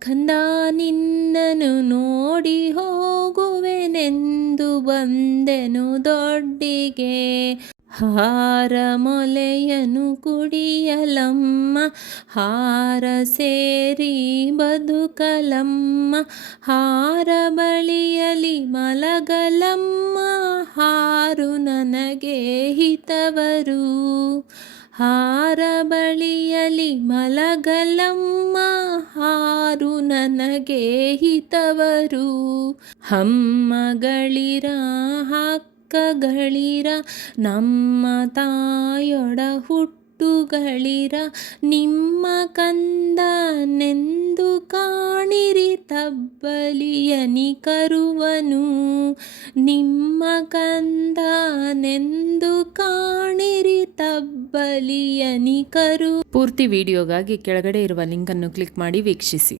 ಕಂದ ನಿನ್ನನು ನೋಡಿ ಹೋಗುವೆನೆಂದು ಬಂದೆನು ದೊಡ್ಡಿಗೆ. ಹಾರ ಮೊಲೆಯನು ಕುಡಿಯಲಮ್ಮ, ಹಾರ ಸೇರಿ ಬದುಕಲಮ್ಮ. ಹಾರ ಬಳಿಯಲಿ ಮಲಗಲಮ್ಮ, ಹಾರು ನನಗೆ ಹಿತವರು. ಹಾರ ಬಳಿಯಲಿ ಮಲಗಲಮ್ಮ, ಹಾರು ನನಗೆ ಹಿತವರು. ಹಮ್ಮಗಳಿರ ಹಕ್ಕಗಳಿರ, ನಮ್ಮ ತಾಯೊಡ ಹುಟ್ಟುಗಳಿರ. ನಿಮ್ಮ ಕಂದನೆಂದು ಕಾಣಿರಿ ತಬ್ಬಲಿಯನಿ ಕರುವನು. ನಿಮ್ಮ ಕಂದನೆಂದು ಕಾಣಿರಿ ತಬ್ಬಲಿಯನಿ ಕರು. ಪೂರ್ತಿ ವಿಡಿಯೋಗಾಗಿ ಕೆಳಗಡೆ ಇರುವ ಲಿಂಕನ್ನು ಕ್ಲಿಕ್ ಮಾಡಿ ವೀಕ್ಷಿಸಿ.